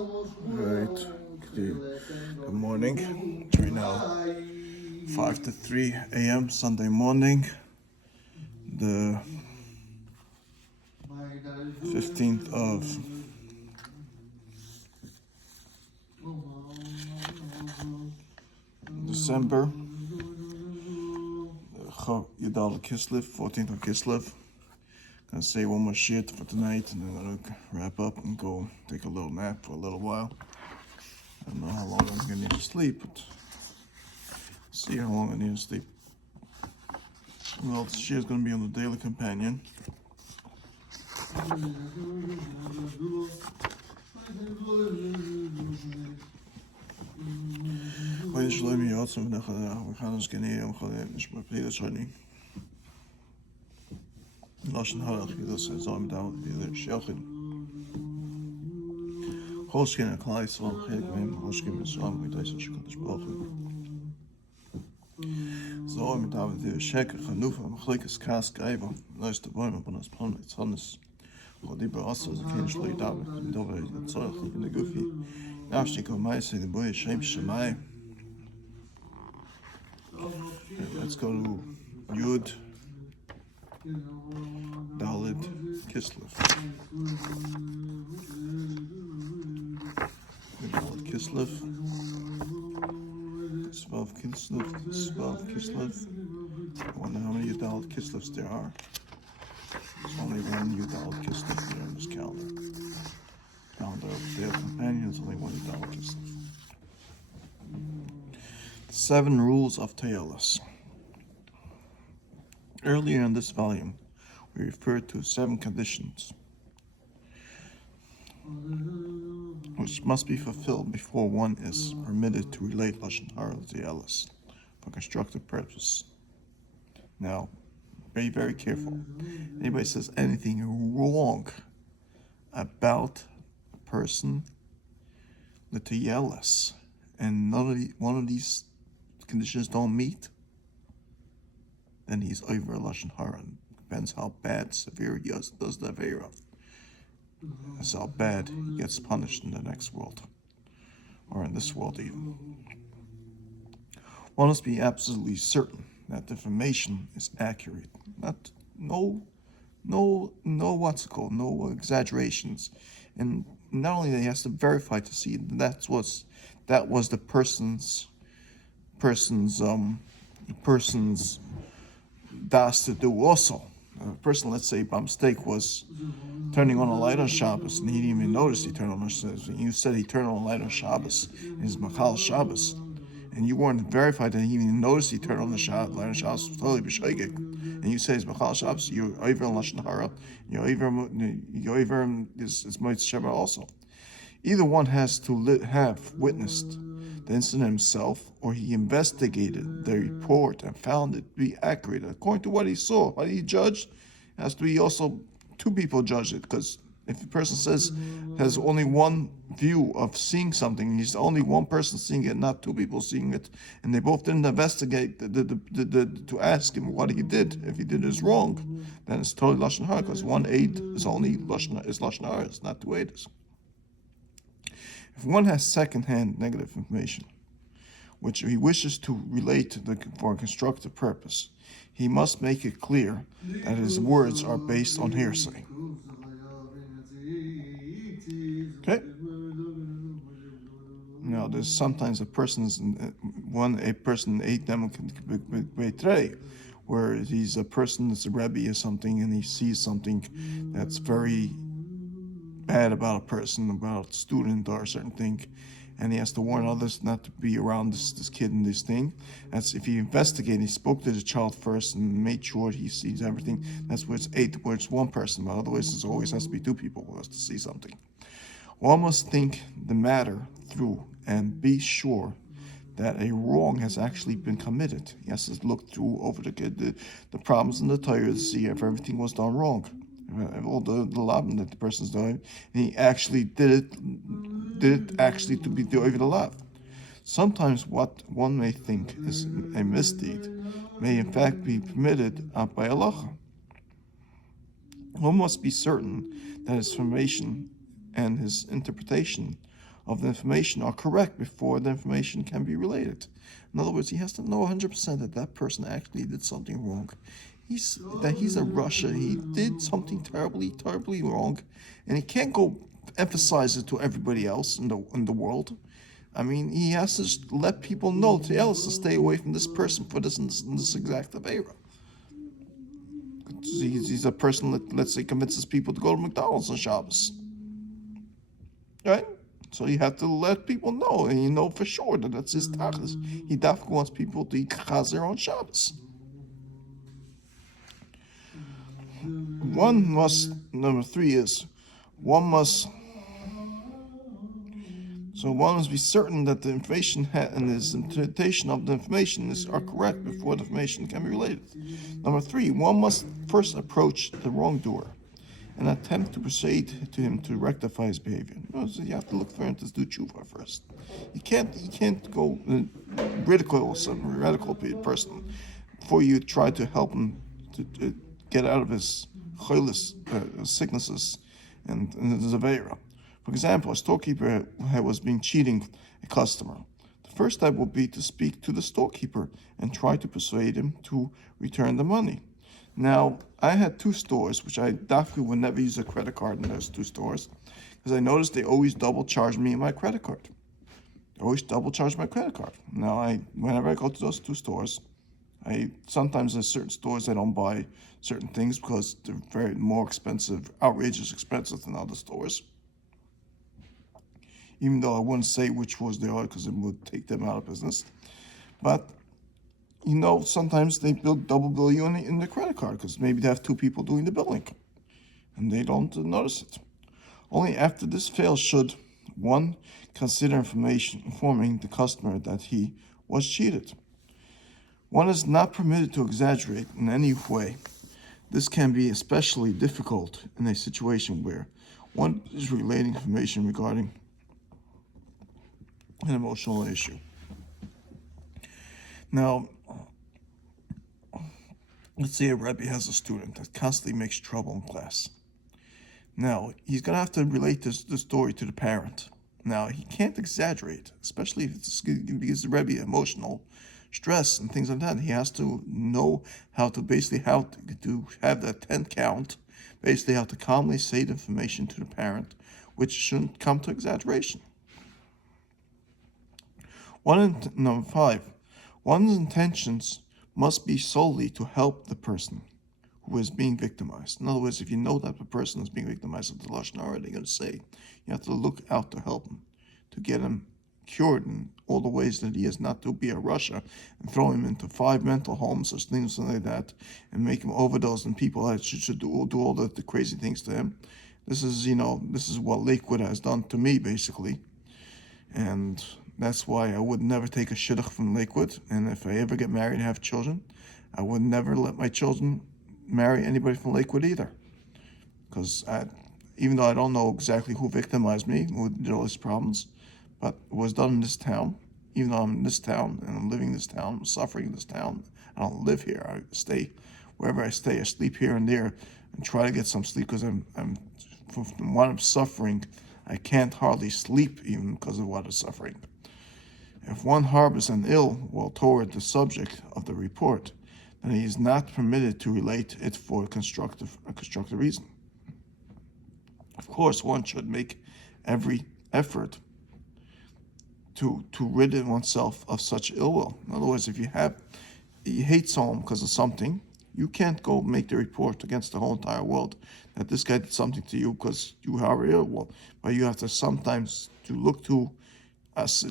Right. Good morning. It's right now 5 to 3 a.m. Sunday morning, the 15th of December, Yadal Kislev, 14th of Kislev. Gonna say one more shit for tonight, and then I'm gonna wrap up and go take a little nap for a little while. I don't know how long I'm gonna need to sleep, but see how long I need to sleep. Well, she is gonna be on the Daily Companion. Lashon hara chidus ezom dal b'yeder shechin. Choshkin aklai yisrael chayik mehem choshkin yisrael v'yidayis hashkadosh baruch hu. Zom dav b'yeder sheker chanufa machlikas kas gaiva lois tavoim abonas pon etzonis. Chodi ba'asa zaken shlo yidav midove yitzorach v'negufi. Nafshik omayse d'boy shem shemai. Let's go to Yud Dalit Kislev. Dalit Kislev. Svav Kislev. I wonder how many Dalit Kislevs there are. There's only one Dalit Kislev here on this calendar. Calendar of Daily Companion is only one Dalit Kislev. 7 Rules of Teilus. Earlier in this volume, we referred to 7 conditions which must be fulfilled before one is permitted to relate Lashon Hara Teilus for constructive purpose. Now, be very careful. Anybody says anything wrong about a person, the Teilus, and one of these conditions don't meet, then he's over Lashon Hara. Depends how bad, severe he does the Avera. That's how bad he gets punished in the next world, or in this world even. One must be absolutely certain that the information is accurate. No exaggerations. And not only that, he has to verify to see that was the person's das to do also. A person, let's say, by mistake, was turning on a light on Shabbos, and he didn't even notice he turned on Shabbos. You said he turned on a light on Shabbos, in his Machal Shabbos, and you weren't verified that he even noticed he turned on the light on Shabbos, totally b'shoigeg, and you say it's Machal Shabbos, you're over in Lashon Hara, you're over in is Moitz Sheva also. Either one has to have witnessed the incident himself, or he investigated the report and found it to be accurate according to what he saw. What he judged, it has to be also 2 people judge it, because if a person has only one view of seeing something, he's only one person seeing it, not 2 people seeing it, and they both didn't investigate to ask him what he did. If he did is wrong, then it's totally Lashon Hara, because 1 aid is only Lashon Hara, it's not 2 aids. If one has second-hand negative information, which he wishes to relate for a constructive purpose, he must make it clear that his words are based on hearsay. Okay? Now, there's sometimes a person ate them where he's a person that's a Rebbe or something, and he sees something that's very bad about a person, about a student or a certain thing, and he has to warn others not to be around this kid and this thing. That's if he investigated, he spoke to the child first and made sure he sees everything. That's where it's 8, where it's 1 person, but otherwise it always has to be 2 people who has to see something. One must think the matter through and be sure that a wrong has actually been committed. He has to look through over the problems in the Torah to see if everything was done wrong. All the labim that the person's doing, and he actually did it actually to be over the lab. Sometimes what one may think is a misdeed may in fact be permitted by halacha. One must be certain that his information and his interpretation of the information are correct before the information can be related. In other words, he has to know 100% that that person actually did something wrong. He's a Russia. He did something terribly wrong, and he can't go emphasize it to everybody else in the world. I mean, he has to let people know to stay away from this person for this exact avera. He's a person that, let's say, convinces people to go to McDonald's on Shabbos. Right? So you have to let people know, and you know for sure that that's his tachlis. He definitely wants people to eat chazer on Shabbos. Number 3 is, one must be certain that the information and his interpretation of the information are correct before the information can be related. Number 3, one must first approach the wrongdoer and attempt to persuade to him to rectify his behavior. So you have to look for him to do tshuva first. You can't go ridicule some radical person before you try to help him to get out of his sicknesses and his avera. For example, a storekeeper was being cheating a customer. The first step would be to speak to the storekeeper and try to persuade him to return the money. Now, I had 2 stores, which I definitely would never use a credit card in those 2 stores, because I noticed they always double charge me my credit card. They always double charge my credit card. Now, whenever I go to those 2 stores, sometimes there's certain stores I don't buy certain things because they're very more expensive, outrageous expensive than other stores. Even though I wouldn't say which was they are because it would take them out of business. But, sometimes they double bill you in the credit card because maybe they have 2 people doing the billing and they don't notice it. Only after this fails should one consider informing the customer that he was cheated. One is not permitted to exaggerate in any way. This can be especially difficult in a situation where one is relating information regarding an emotional issue. Now, let's say a Rebbe has a student that constantly makes trouble in class. Now, he's going to have to relate the story to the parent. Now, he can't exaggerate, especially if it's because the Rebbe emotional stress and things like that. He has to know how to have that 10 count, basically how to calmly say the information to the parent, which shouldn't come to exaggeration. Number 5, one's intentions must be solely to help the person who is being victimized. In other words, if you know that the person is being victimized of the Lashon Hara, they're going to say, you have to look out to help him, to get him cured in all the ways that he is, not to be a Russia and throw him into 5 mental homes or things like that and make him overdose on people that should do all the crazy things to him. This is what Lakewood has done to me, basically. And that's why I would never take a shidduch from Lakewood. And if I ever get married and have children, I would never let my children marry anybody from Lakewood either. Because even though I don't know exactly who victimized me, who did all these problems, but it was done in this town. Even though I'm in this town and I'm living in this town, I'm suffering in this town. I don't live here. I stay wherever I stay. I sleep here and there and try to get some sleep because from what I'm suffering, I can't hardly sleep even because of what I'm suffering. If one harbors an ill will toward the subject of the report, then he is not permitted to relate it for a constructive reason. Of course, one should make every effort to rid oneself of such ill will. In other words, if you hate someone because of something, you can't go make the report against the whole entire world that this guy did something to you because you have ill will. But you have to sometimes to look to us, to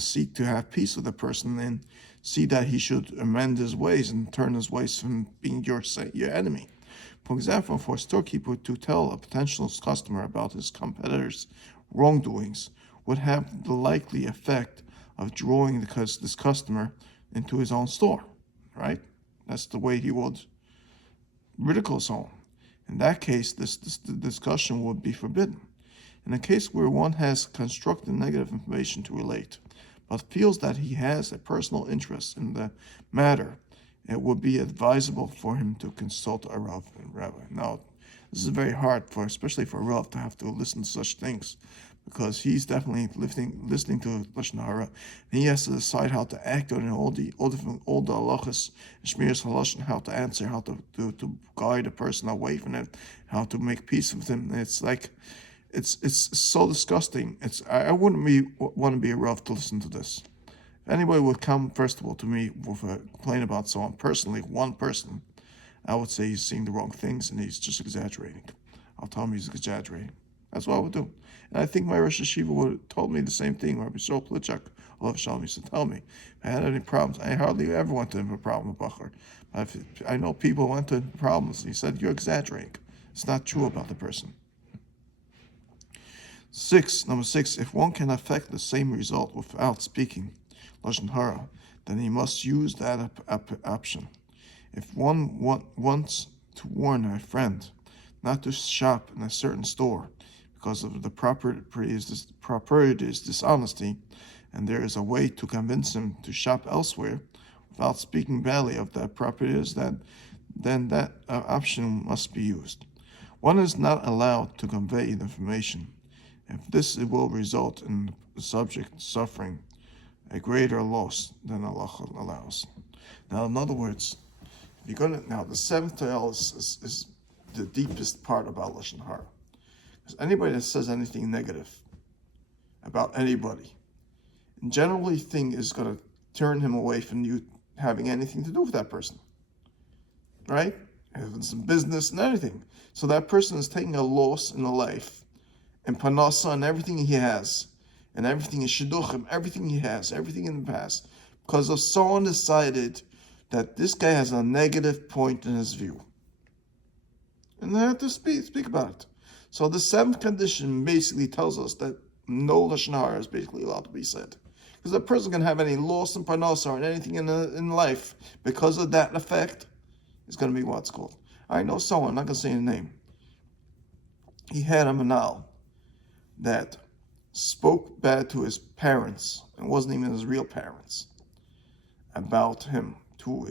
seek to have peace with the person and see that he should amend his ways and turn his ways from being your enemy. For example, for a storekeeper to tell a potential customer about his competitor's wrongdoings would have the likely effect of drawing this customer into his own store, right? That's the way he would ridicule someone. In that case, this discussion would be forbidden. In a case where one has constructed negative information to relate, but feels that he has a personal interest in the matter, it would be advisable for him to consult a rabbi. Now, This is very hard especially for a Rav to have to listen to such things, because he's definitely listening to Lashon Hara, and he has to decide how to act on all the halachas, shmiras halashon, how to answer, how to guide a person away from it, how to make peace with him. And it's like, it's so disgusting. I wouldn't want to be a Rav to listen to this. If anybody would come, first of all, to me with a complaint about someone personally, one person, I would say he's seeing the wrong things and he's just exaggerating. I'll tell him he's exaggerating. That's what I would do. And I think my Rosh Hashiva would have told me the same thing. Rabbi Shol Plichak, Allah Shalom, used to tell me, if I had any problems, I hardly ever went to him for a problem with Bachar. I know people went to problems. He said, you're exaggerating. It's not true about the person. Number six, if one can affect the same result without speaking Lashon Hara, then he must use that option. If one wants to warn a friend not to shop in a certain store because of the proprietor's dishonesty, and there is a way to convince him to shop elsewhere without speaking badly of that proprietors, then that option must be used. One is not allowed to convey the information. If this, it will result in the subject suffering a greater loss than Allah allows. Now, in other words, the seventh tale is the deepest part about Lashon Hara. Because anybody that says anything negative about anybody, generally thing is going to turn him away from you having anything to do with that person. Right? Having some business and anything. So that person is taking a loss in the life, and panasa, and everything he has, and everything in shidduchim, everything he has, everything in the past, because of someone decided that this guy has a negative point in his view. And they have to speak about it. So the seventh condition basically tells us that no Lashon Hara is basically allowed to be said. Because a person can have any loss in panasa or anything in life, because of that effect, it's going to be what's called. I know someone, I'm not going to say his name. He had a manal that spoke bad to his parents, and wasn't even his real parents, about him, to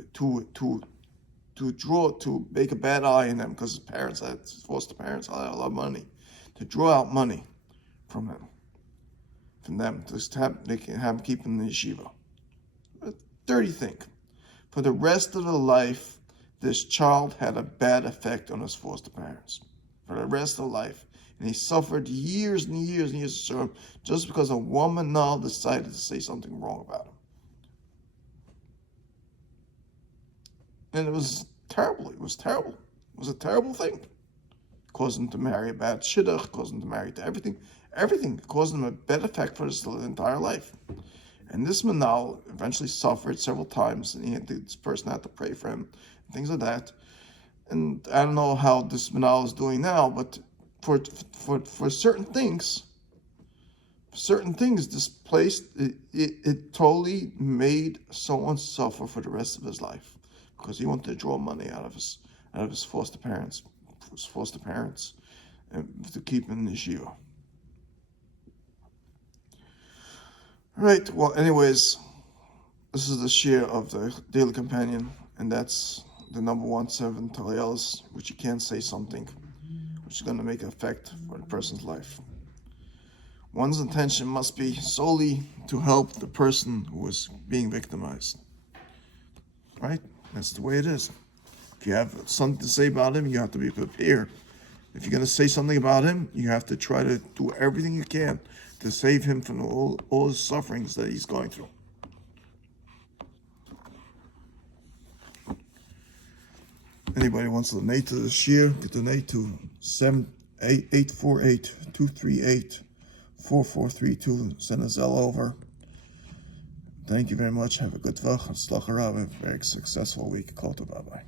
make a bad eye in them, because his parents had forced the parents had a lot of money, to draw out money from them, they can have him keep in the yeshiva. A dirty thing. For the rest of the life, this child had a bad effect on his foster parents. For the rest of life. And he suffered years and years and years of serve just because a woman now decided to say something wrong about him. And it was terrible. It was terrible. It was a terrible thing. It caused him to marry a bad shidduch, caused him to marry to everything. Everything caused him a bad effect for his entire life. And this manal eventually suffered several times, and this person had to pray for him, things like that. And I don't know how this manal is doing now, but for certain things, this place, it totally made someone suffer for the rest of his life, because he wanted to draw money out of his foster parents, to keep in the yeshiva. All right. Well, anyways, this is the share of the Daily Companion, and that's the number 7 Taliels, which you can't say something which is going to make an effect for the person's life. One's intention must be solely to help the person who is being victimized. Right? That's the way it is. If you have something to say about him, you have to be prepared. If you're going to say something about him, you have to try to do everything you can to save him from all his sufferings that he's going through. Anybody wants to donate to this year, you can donate to 848-238-4432. Send a Zelle over. Thank you very much. Have a good vach. A very successful week. Bye-bye.